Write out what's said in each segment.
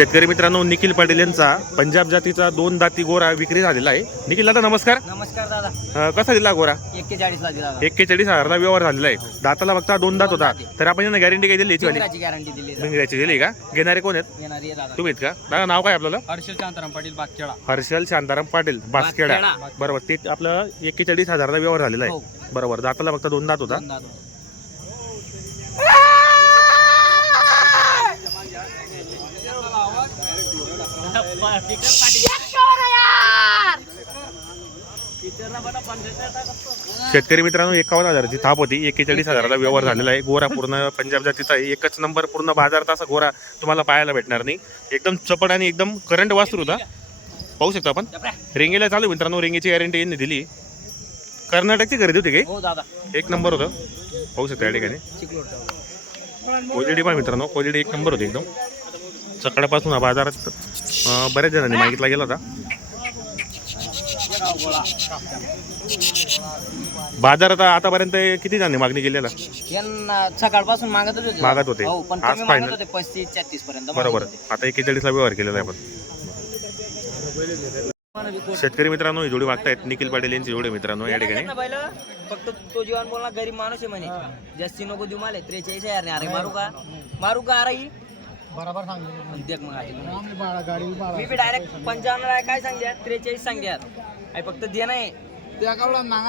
शेतकरी मित्रांनो निखिल पाटील यांचा पंजाब जातीचा दोन दाती गोरा विक्री झालेला आहे. निखिल दादा नमस्कार. नमस्कार दादा. अं, कसा दिला गोरा? एक्केचाळीस ला दिला एक्केचाळीस हजारला व्यवहार झालेला आहे. दाताला फक्त दोन दात होता. तर आपण यांना गॅरंटी काय दिली याची गॅरंटी दिली. भिंगऱ्याची दिली का? घेणारे कोण आहेत? येणार आहे दादा. तुम्ही आहेत का? दादा नाव काय आपल्याला? हर्षल शांताराम पाटील बागखेडा हर्षल शांताराम पाटील बासखेडा. बासखेडा. बरोबर ते आपलं एक्केचाळीस हजारला व्यवहार झालेला हो. आहे बरोबर दाताला फक्त दोन दात होता. दोन दादा. शेतकरी मित्रांनो एकावन्न हजाराची थाप होती एक्केचाळीस हजाराला व्यवहार झालेला आहे. गोरा पूर्ण पंजाब जातीचा आहे. एकच नंबर पूर्ण बाजारात असा गोरा तुम्हाला पाहायला भेटणार नाही. एकदम चपट आणि एकदम करंट वास्तू होता. पाहू शकतो आपण. रेंगेला चालू मित्रांनो रेंगेची गॅरंटी यांनी दिली. कर्नाटकची खरेदी होती काही हो एक नंबर होतं. पाहू शकता या ठिकाणी. क्वालिटी पण मित्रांनो क्वालिटी एक नंबर होती एकदम. सकाळपासून हा बाजारात बऱ्याच जणांनी मागितला गेला होता. बाजारात आतापर्यंत किती जणांनी मागणी केलेला यांना सकाळपासून मागतच होते. मागत होते. हो पण आज कमी final. मागत होते पस्तीस छत्तीस पर्यंत बरोबर. आता एकेचाळीसला व्यवहार केलेला आहे आपण. शेतकरी मित्रांनो ही जोडी मागतायत. निखिल पाटील यांची जोडी मित्रांनो या ठिकाणी. फक्त तो जीवन बोलला गरीब माणूस आहे म्हणे. जास्ती नको देऊ मला त्रेचाळीस हजार नाही. अरे मारू का? मारू का अरे बरोबर देख मग आधी. आम्ही बाळा गाडी बाळा मी बी डायरेक्ट पंचावन्न काय सांगद्या त्रेचाळीस सांगद्या आई फक्त दे नाही त्या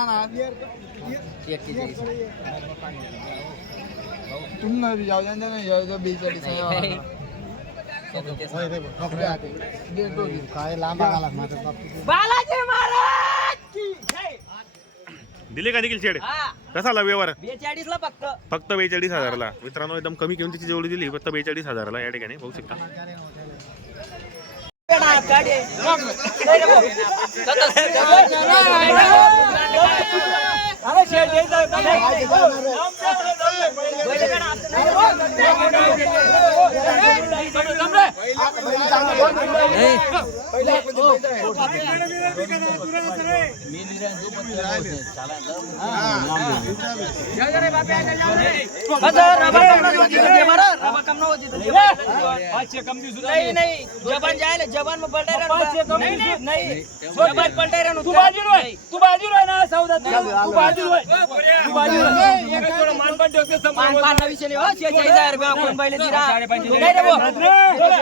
ना एक्केचाळीस तुम्ही जाऊ द्या ना जाऊ द्या बेचाळीस काय लांब आला माझ्या बाबतीत बालाजी जय. दिले का निखिल शेड? हा. कसा आला व्यवहार? बेचाळीस ला फक्त. फक्त बेचाळीस हजारला. मित्रांनो एकदम कमी किमतीची जोडी दिली फक्त बेचाळीस हजारला या ठिकाणी बघू शकता गाडी आहे. नाही रे भाऊ. अरे शेड द्यायचा. नाही, बैल काढा. बस, रबा कम नव्हती तिथे बरं. रबा कम नव्हती तिथे. नाही नाही जबान जायला जबान मग पलटायला नाही नाही नाही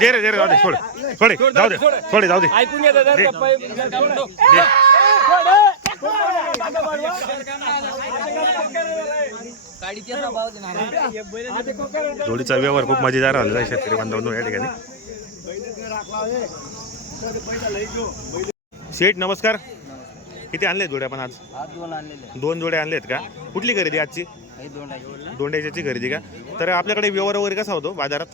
दे, रे दे रे जाऊ दे सोड. सोडे जाऊ दे सोडे जाऊ दे. ऐकून घेतात जर का पै- जर का म्हणतो. गाडीचे ना भाव दे ना. जोडीचा व्यवहार खूप मजेदार झालेला आहे शेतकरी बांधवांनो या ठिकाणी. शेठ नमस्कार. किती आणले जोड्या आपण आज? दोन आणलेले. दोन जोड्या आणलेत का? कुठली खरेदी आजची? दोंड्याची खरेदी का? तर आपल्याकडे व्यवहार वगैरे कसा होतो बाजारात?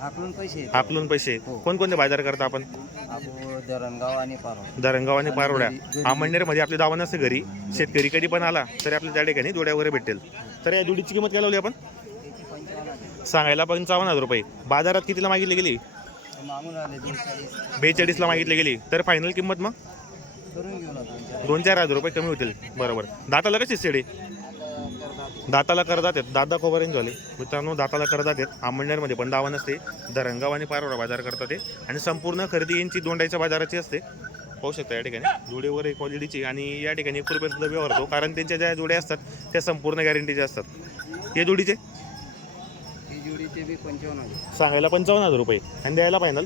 हाकलून पैसे आपलून पैसे. कोणकोणते बाजार करता आपण? आपण धरणगाव आणि पारो दरंगाव आणि पारोड्या आमंडनेरमध्ये आपली दावा नसते घरी. शेतकरी कधी पण आला तरी आपल्या त्या ठिकाणी जोड्या वगैरे भेटेल तर या जोडीची किंमत काय लावली आपण? सांगायला पंचावन्न हजार रुपये. बाजारात कितीला मागितली गेली? मागून आले बेचाळीसला मागितली गेली. तर फायनल किंमत मग? करून घेऊ ना दोन चार हजार रुपये कमी होतील. बरोबर. दाताला कशी सेडे दाताला करदात आहेत. दादा खोबरेंज झाले मित्रांनो दाताला करदात आहेत. आमंडनेरमध्ये पण दावा नसते दरंगाव आणि पारोडा बाजार करतात ते. आणि संपूर्ण खरेदी यांची दोंडाच्या बाजाराची असते. पाहू शकता या ठिकाणी. जोडी वगैरे क्वालिटीची आणि या ठिकाणी एक रुपये सुद्धा व्यवहार होतो. कारण त्यांच्या ज्या जोड्या असतात त्या संपूर्ण गॅरंटीच्या असतात. हे जोडीचे? सांगायला पंचावन्न हजार रुपये. आणि द्यायला फायनल.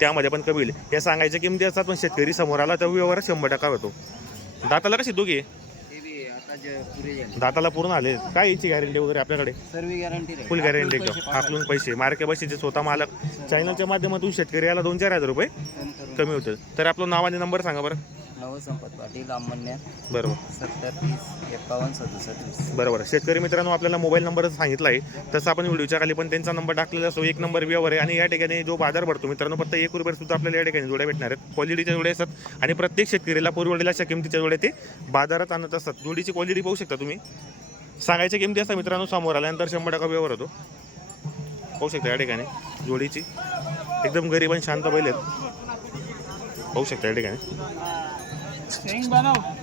त्यामध्ये पण कमी होईल. या सांगायच्या किमती असतात पण शेतकरी समोर आला तर व्यवहार शंभर टक्का होतो. दाताला कशी दोघी? आहे? दाताला पूर्ण आले. काय याची गॅरंटी वगैरे आपल्याकडे? सर्व गॅरंटी रे फुल गॅरंटी आकलून पैसे मार्के बसीचे स्वतः मालक. चॅनलच्या माध्यमातून शेतकरी याला दोन चार हजार रुपये कमी होतील. तर आपलं नाव आणि नंबर सांगा बरं. नवं संपत पाटील बरोबर. सत्तर तीस एकावन्न सदुसष्ट वीस. बरोबर. शेतकरी मित्रांनो आपल्याला मोबाईल नंबर सांगितला आहे तसं आपण व्हिडिओच्या खाली पण त्यांचा नंबर टाकलेला असतो. एक नंबर व्यवहार आहे आणि या ठिकाणी जो बाजार भरतो मित्रांनो फक्त एक रुपये सुद्धा आपल्याला या ठिकाणी जोड्या भेटणार आहेत. क्वालिटीच्या जोड्या असतात आणि प्रत्येक शेतकरीला पुरवलेल्या अशा किमतीच्या जोड्या ते बाजारात आणत असतात. जोडीची क्वालिटी पाहू शकता तुम्ही. सांगायच्या किमती असतात मित्रांनो समोर आल्यानंतर शंभर टक्का व्यवहार होतो. पाहू शकता या ठिकाणी जोडीची. एकदम गरीब आणि शांत बैल आहेत. पाहू शकता या ठिकाणी. Tem, não.